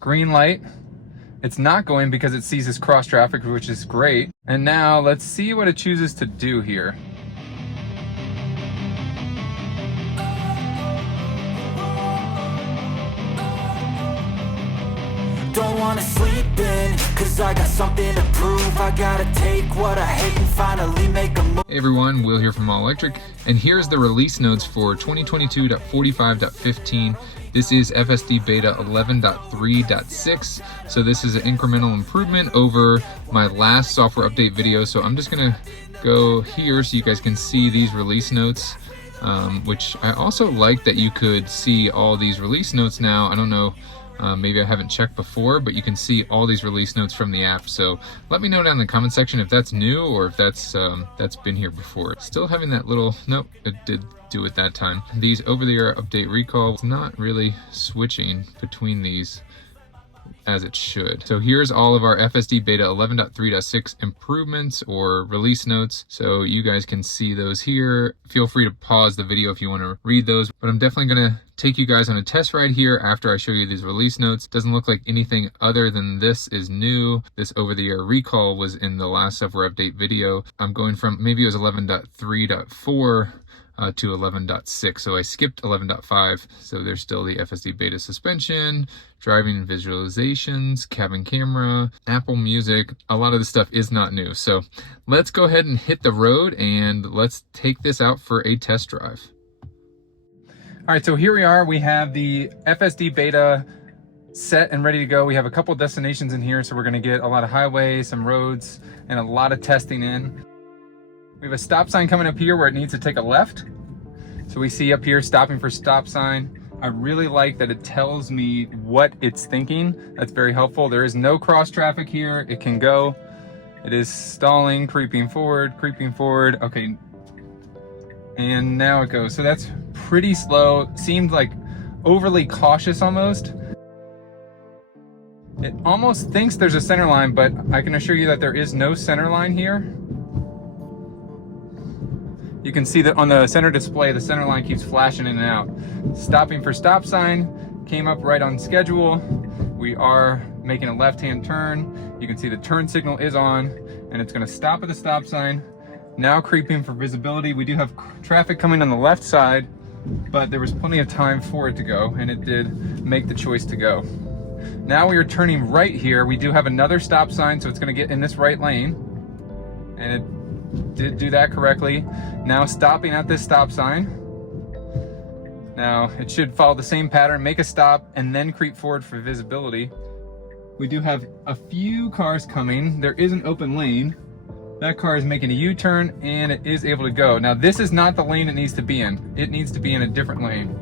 Green light. It's not going because it sees this cross traffic, which is great. And now let's see what it chooses to do here. Don't wanna sleep in, cause I got something to prove. I gotta take what I hate and finally make a move. Hey everyone, Will here from All Electric, and here's the release notes for 2022.45.15. This is FSD beta 11.3.6, so this is an incremental improvement over my last software update video. So I'm just gonna go here so you guys can see these release notes, which I also like that you could see all these release notes now. I don't know, maybe I haven't checked before, but you can see all these release notes from the app. So let me know down in the comment section if that's new or if that's been here before. Still having that little, nope, it did do it that time. These over-the-air update recall, it's not really switching between these as it should. So here's all of our FSD beta 11.3.6 improvements or release notes. So you guys can see those here. Feel free to pause the video if you want to read those, but I'm definitely gonna take you guys on a test ride here after I show you these release notes. Doesn't look like anything other than this is new. This over-the-air recall was in the last software update video. I'm going from, maybe it was 11.3.4 to 11.6. So I skipped 11.5. So there's still the FSD beta suspension, driving visualizations, cabin camera, Apple Music. A lot of this stuff is not new. So let's go ahead and hit the road and let's take this out for a test drive. All right, so here we are. We have the FSD beta set and ready to go. We have a couple destinations in here. So we're gonna get a lot of highways, some roads, and a lot of testing in. We have a stop sign coming up here where it needs to take a left. So we see up here, stopping for stop sign. I really like that it tells me what it's thinking. That's very helpful. There is no cross traffic here. It can go. It is stalling, creeping forward. Okay. And now it goes. So that's pretty slow. Seemed like overly cautious almost. It almost thinks there's a center line, but I can assure you that there is no center line here. You can see that on the center display, the center line keeps flashing in and out. Stopping for stop sign, came up right on schedule. We are making a left-hand turn. You can see the turn signal is on and it's gonna stop at the stop sign. Now creeping for visibility. We do have traffic coming on the left side, but there was plenty of time for it to go and it did make the choice to go. Now we are turning right here. We do have another stop sign, so it's gonna get in this right lane and it did do that correctly. Now stopping at this stop sign. Now it should follow the same pattern, make a stop and then creep forward for visibility. We do have a few cars coming. There is an open lane. That car is making a U-turn and it is able to go. Now this is not the lane it needs to be in. It needs to be in a different lane.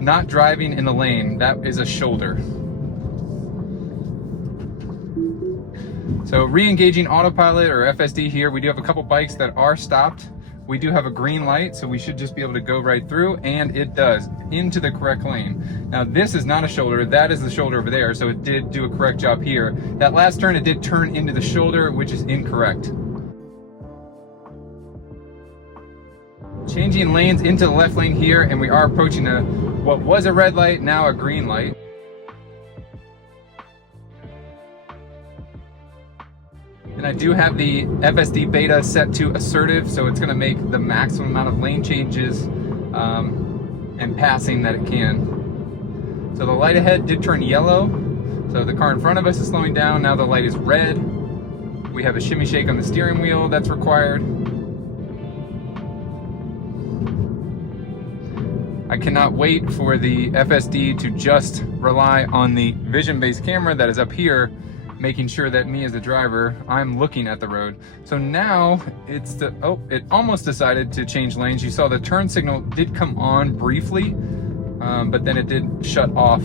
Not driving in the lane, that is a shoulder. So re-engaging Autopilot or FSD here, we do have a couple bikes that are stopped. We do have a green light, so we should just be able to go right through, and it does, into the correct lane. Now this is not a shoulder, that is the shoulder over there, so it did do a correct job here. That last turn, it did turn into the shoulder, which is incorrect. Changing lanes into the left lane here, and we are approaching what was a red light, now a green light. And I do have the FSD beta set to assertive, so it's gonna make the maximum amount of lane changes and passing that it can. So the light ahead did turn yellow, so the car in front of us is slowing down. Now the light is red. We have a shimmy shake on the steering wheel that's required. I cannot wait for the FSD to just rely on the vision-based camera that is up here, making sure that me as the driver, I'm looking at the road. So now it's it almost decided to change lanes. You saw the turn signal did come on briefly, but then it did shut off.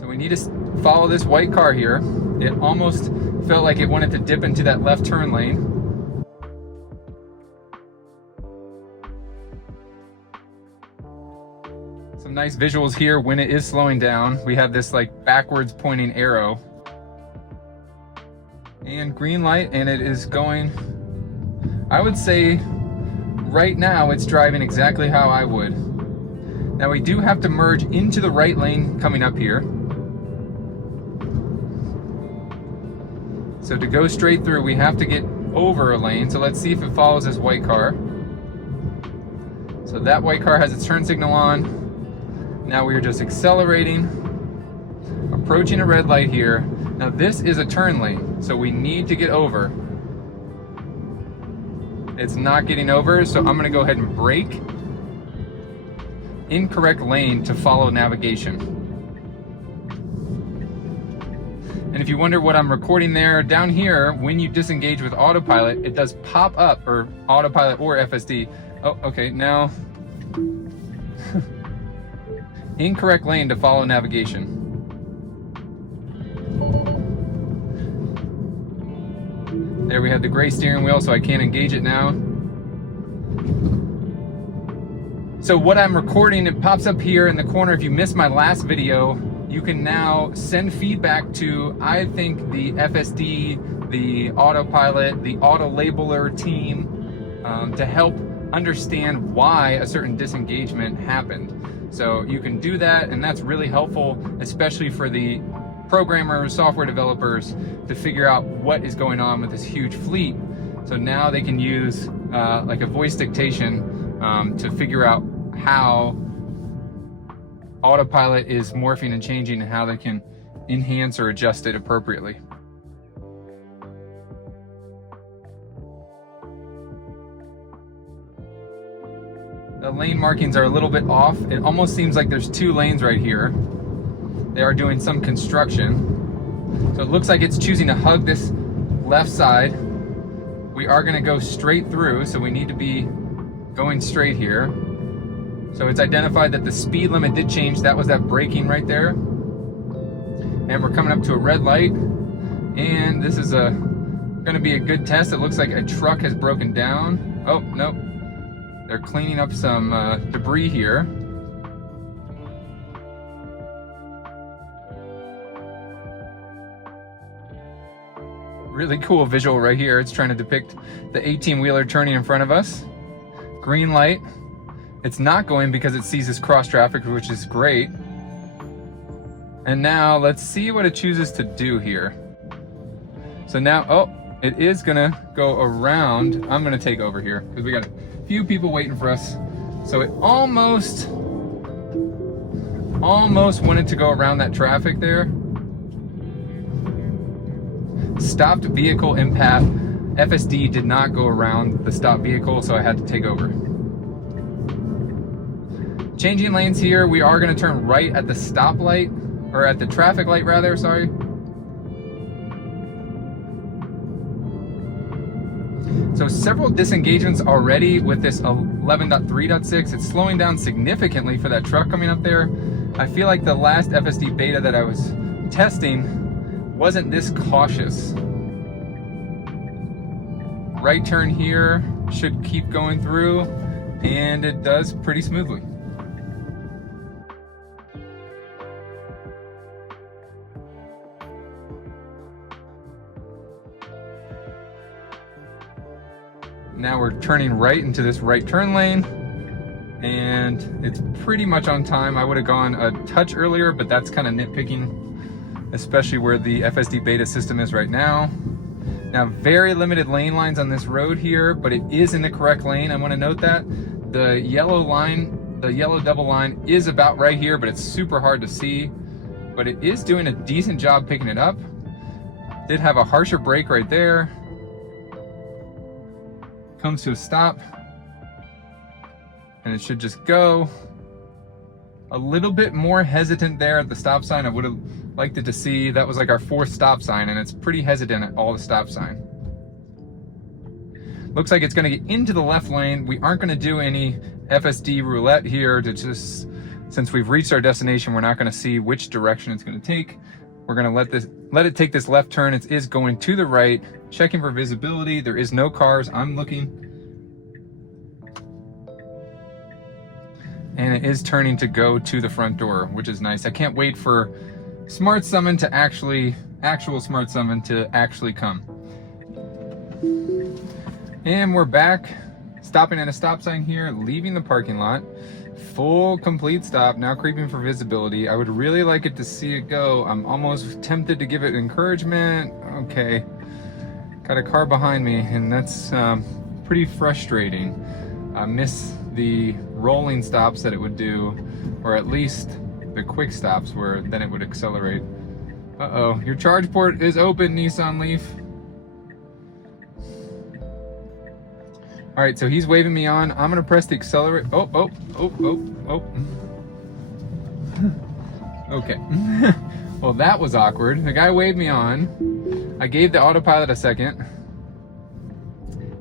So we need to follow this white car here. It almost felt like it wanted to dip into that left turn lane. Some nice visuals here when it is slowing down. We have this like backwards pointing arrow. And green light, and it is going, I would say, right now it's driving exactly how I would. Now we do have to merge into the right lane coming up here. So to go straight through, we have to get over a lane. So let's see if it follows this white car. So that white car has its turn signal on. Now we are just accelerating, approaching a red light here. Now this is a turn lane, so we need to get over. It's not getting over, so I'm gonna go ahead and brake. Incorrect lane to follow navigation. And if you wonder what I'm recording there, down here, when you disengage with Autopilot, it does pop up, or Autopilot or FSD. Oh, okay, now. Incorrect lane to follow navigation. There we have the gray steering wheel, so I can't engage it now. So what I'm recording, it pops up here in the corner. If you missed my last video, you can now send feedback to, I think, the FSD, the Autopilot, the Auto Labeler team to help understand why a certain disengagement happened. So you can do that, and that's really helpful, especially for the programmers, software developers, to figure out what is going on with this huge fleet. So now they can use like a voice dictation to figure out how Autopilot is morphing and changing and how they can enhance or adjust it appropriately. The lane markings are a little bit off. It almost seems like there's two lanes right here. They are doing some construction. So it looks like it's choosing to hug this left side. We are gonna go straight through, so we need to be going straight here. So it's identified that the speed limit did change. That was that braking right there. And we're coming up to a red light. And this is gonna be a good test. It looks like a truck has broken down. Oh, nope. They're cleaning up some debris here. Really cool visual right here. It's trying to depict the 18-wheeler turning in front of us. Green light. It's not going because it sees this cross traffic, which is great. And now let's see what it chooses to do here. So now, oh, it is gonna go around. I'm gonna take over here because we got a few people waiting for us. So it almost wanted to go around that traffic there. Stopped vehicle in path. FSD did not go around the stopped vehicle, so I had to take over. Changing lanes here, we are going to turn right at the stoplight, or at the traffic light rather, sorry. So several disengagements already with this 11.3.6. It's slowing down significantly for that truck coming up there. I feel like the last FSD beta that I was testing wasn't this cautious. Right turn here should keep going through, and it does pretty smoothly. Now we're turning right into this right turn lane, and it's pretty much on time. I would have gone a touch earlier, but that's kind of nitpicking, especially where the FSD beta system is right now. Now, very limited lane lines on this road here, but it is in the correct lane. I want to note that the yellow line, the yellow double line is about right here, but it's super hard to see, but it is doing a decent job picking it up. Did have a harsher brake right there. Comes to a stop, and it should just go. A little bit more hesitant there at the stop sign. I would have liked it to see. That was like our fourth stop sign, and it's pretty hesitant at all the stop sign. Looks like it's going to get into the left lane. We aren't going to do any FSD roulette here to just, since we've reached our destination, we're not going to see which direction it's going to take. We're going to let it take this left turn. It is going to the right, checking for visibility. There is no cars. I'm looking. And it is turning to go to the front door, which is nice. I can't wait for Smart Summon to actual Smart Summon to actually come. And we're back. stopping at a stop sign here, leaving the parking lot. Full complete stop, now creeping for visibility. I would really like it to see it go. I'm almost tempted to give it encouragement. Okay, got a car behind me, and that's pretty frustrating. I miss the rolling stops that it would do, or at least the quick stops where then it would accelerate. Uh-oh, your charge port is open, Nissan Leaf. All right, so he's waving me on. I'm gonna press the accelerate. Oh. Okay. Well, that was awkward. The guy waved me on. I gave the autopilot a second,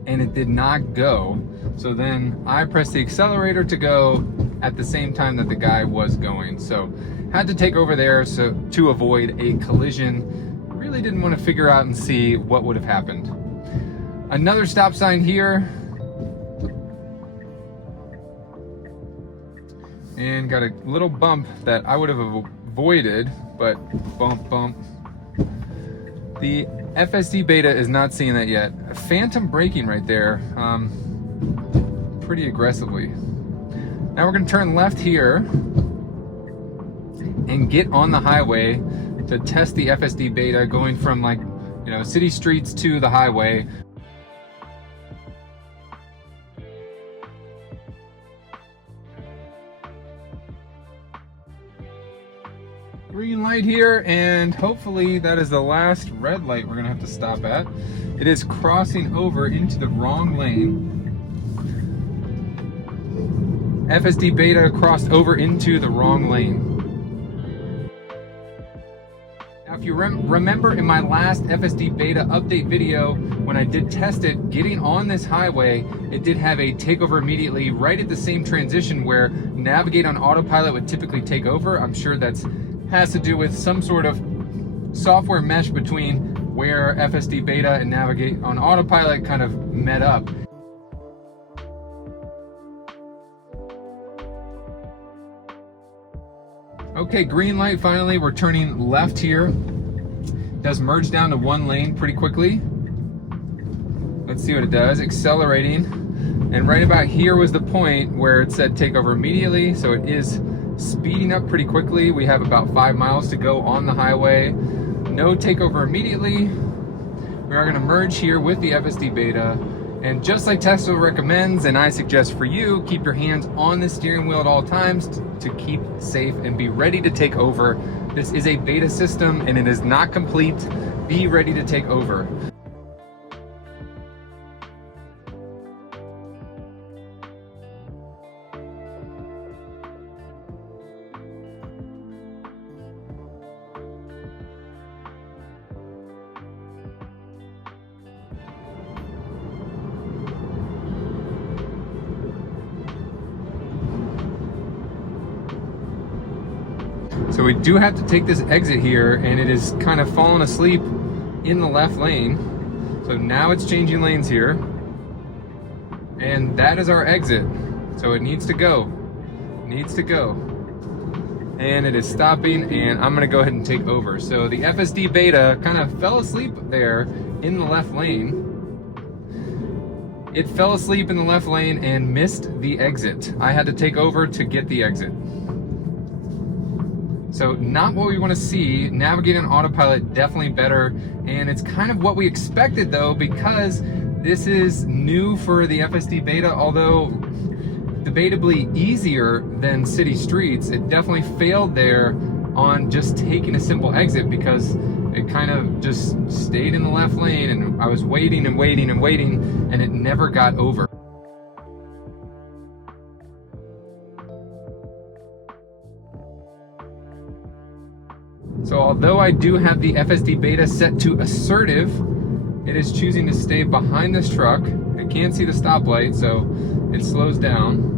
and it did not go. So then I pressed the accelerator to go at the same time that the guy was going. So had to take over there so to avoid a collision. Really didn't want to figure out and see what would have happened. Another stop sign here. And got a little bump that I would have avoided, but bump. The FSD beta is not seeing that yet. Phantom braking right there, pretty aggressively. Now we're gonna turn left here and get on the highway to test the FSD beta going from, like, you know, city streets to the highway. Green light here, and hopefully that is the last red light we're gonna have to stop at. It is crossing over into the wrong lane. FSD beta crossed over into the wrong lane. Now, if you remember in my last FSD beta update video, when I did test it, getting on this highway, it did have a takeover immediately right at the same transition where navigate on autopilot would typically take over. I'm sure that's has to do with some sort of software mesh between where FSD beta and navigate on autopilot kind of met up. Okay, green light finally. We're turning left here. Does merge down to one lane pretty quickly. Let's see what it does. Accelerating. And right about here was the point where it said take over immediately. So it is speeding up pretty quickly. We have about 5 miles to go on the highway. No takeover immediately. We are going to merge here with the FSD beta. And just like Tesla recommends, and I suggest for you, keep your hands on the steering wheel at all times to keep safe and be ready to take over. This is a beta system and it is not complete. Be ready to take over. So we do have to take this exit here, and it is kind of fallen asleep in the left lane. So now it's changing lanes here. And that is our exit. So it needs to go. Needs to go. And it is stopping, and I'm gonna go ahead and take over. So the FSD beta kind of fell asleep there in the left lane. It fell asleep in the left lane and missed the exit. I had to take over to get the exit. So not what we want to see. Navigating on autopilot, definitely better. And it's kind of what we expected though, because this is new for the FSD beta, although debatably easier than city streets. It definitely failed there on just taking a simple exit because it kind of just stayed in the left lane, and I was waiting and waiting and waiting, and it never got over. So although I do have the FSD beta set to assertive, it is choosing to stay behind this truck. I can't see the stoplight, so it slows down.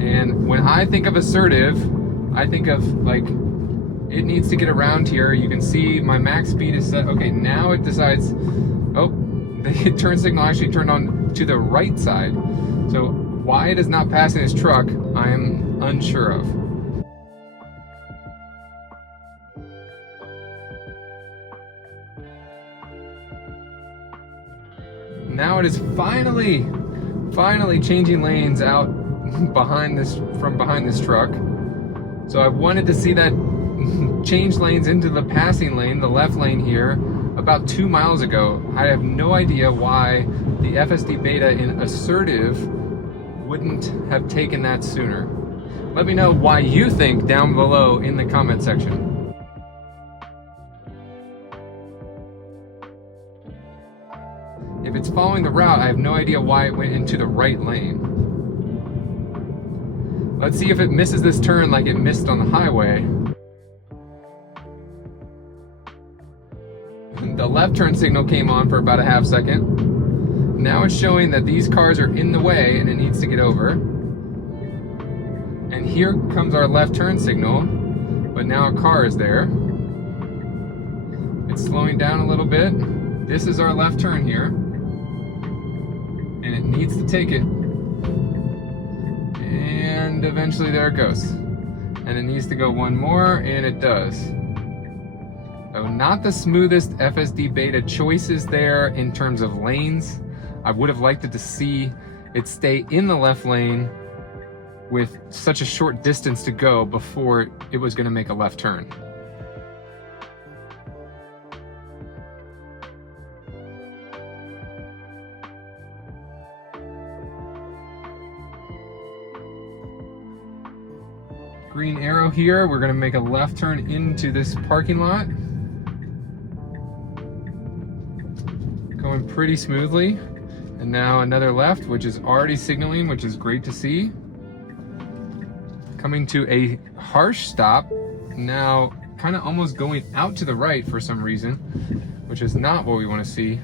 And when I think of assertive, I think of like, it needs to get around here. You can see my max speed is set. Okay, now it decides, oh, the turn signal actually turned on to the right side. So why it is not passing this truck, I am unsure of. now it is finally changing lanes out behind this truck. So I wanted to see that change lanes into the passing lane, the left lane here, about 2 miles ago. I have no idea why the FSD beta in assertive wouldn't have taken that sooner. Let me know why you think down below in the comment section. If it's following the route, I have no idea why it went into the right lane. Let's see if it misses this turn like it missed on the highway. The left turn signal came on for about a half second. Now it's showing that these cars are in the way and it needs to get over. And here comes our left turn signal, but now a car is there. It's slowing down a little bit. This is our left turn here. And it needs to take it. And eventually there it goes. And it needs to go one more, and it does. So not the smoothest FSD beta choices there in terms of lanes. I would have liked it to see it stay in the left lane with such a short distance to go before it was going to make a left turn. Green arrow here, we're going to make a left turn into this parking lot. Going pretty smoothly. And now another left, which is already signaling, which is great to see. Coming to a harsh stop, now kind of almost going out to the right for some reason, which is not what we want to see.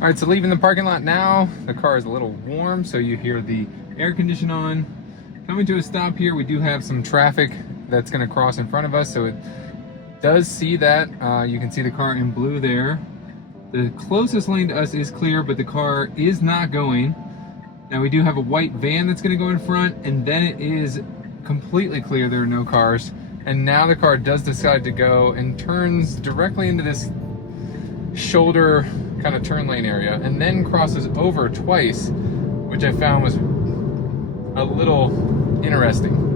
All right, so leaving the parking lot now. The car is a little warm, so you hear the air condition on. Coming to a stop here, we do have some traffic that's gonna cross in front of us, so it does see that. You can see the car in blue there. The closest lane to us is clear, but the car is not going. Now we do have a white van that's gonna go in front, and then it is completely clear, there are no cars. And now the car does decide to go and turns directly into this shoulder kind of turn lane area, and then crosses over twice, which I found was a little interesting.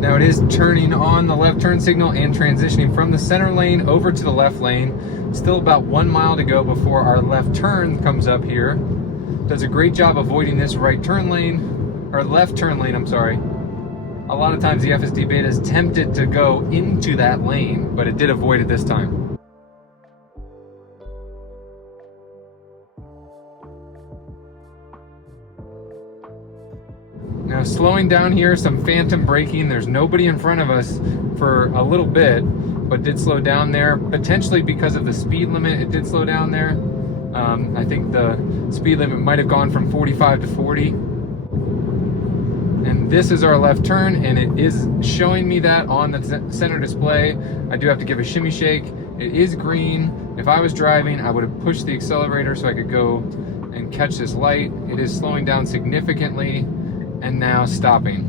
Now it is turning on the left turn signal and transitioning from the center lane over to the left lane. Still about 1 mile to go before our left turn comes up here. Does a great job avoiding this right turn lane, or left turn lane, I'm sorry. A lot of times the FSD beta is tempted to go into that lane, but it did avoid it this time. Now slowing down here, some phantom braking. There's nobody in front of us for a little bit, but did slow down there, potentially because of the speed limit. It did slow down there. I think the speed limit might have gone from 45 to 40. And this is our left turn, and it is showing me that on the center display. I do have to give a shimmy shake. It is green. If I was driving, I would have pushed the accelerator so I could go and catch this light. It is slowing down significantly and now stopping.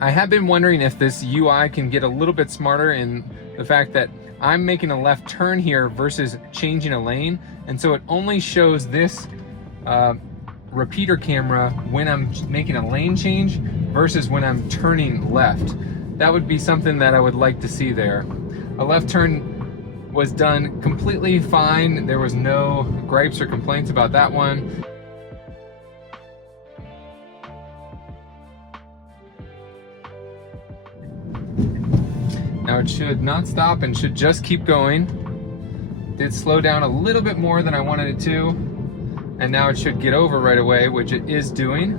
I have been wondering if this UI can get a little bit smarter in the fact that I'm making a left turn here versus changing a lane, and so it only shows this repeater camera when I'm making a lane change versus when I'm turning left. That would be something that I would like to see there. A left turn was done completely fine. There was no gripes or complaints about that one. Now it should not stop and should just keep going. Did slow down a little bit more than I wanted it to. And now it should get over right away, which it is doing.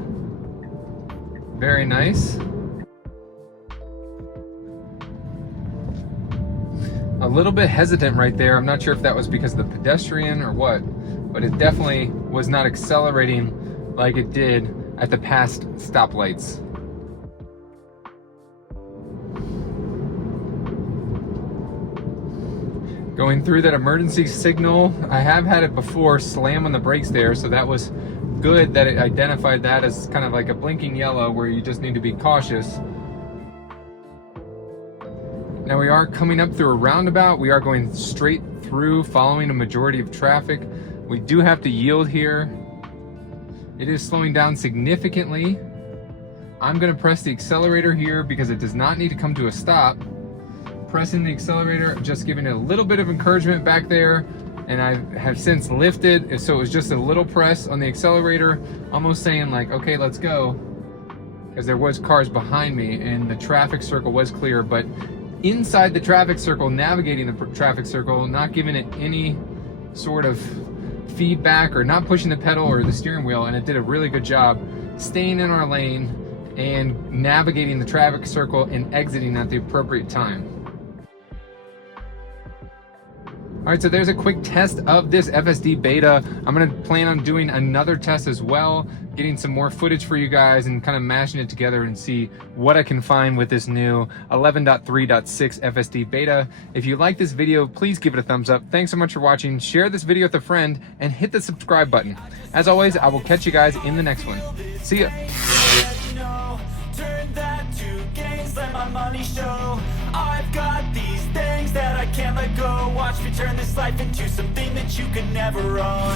Very nice. A little bit hesitant right there. I'm not sure if that was because of the pedestrian or what, but it definitely was not accelerating like it did at the past stoplights. Going through that emergency signal. I have had it before slam on the brakes there, so that was good that it identified that as kind of like a blinking yellow where you just need to be cautious. Now we are coming up through a roundabout. We are going straight through, following a majority of traffic. We do have to yield here. It is slowing down significantly. I'm gonna press the accelerator here because it does not need to come to a stop. Pressing the accelerator, just giving it a little bit of encouragement back there, and I have since lifted, so it was just a little press on the accelerator, almost saying like, okay, let's go, because there was cars behind me and the traffic circle was clear, but inside the traffic circle, navigating the traffic circle, not giving it any sort of feedback or not pushing the pedal or the steering wheel, and it did a really good job staying in our lane and navigating the traffic circle and exiting at the appropriate time. All right, so there's a quick test of this FSD beta. I'm gonna plan on doing another test as well, getting some more footage for you guys and kind of mashing it together and see what I can find with this new 11.3.6 FSD beta. If you like this video, please give it a thumbs up. Thanks so much for watching. Share this video with a friend and hit the subscribe button. As always, I will catch you guys in the next one. See ya. Turn that to gains, let my money show. I've got these things that I can't let go. Watch me turn this life into something that you can never own.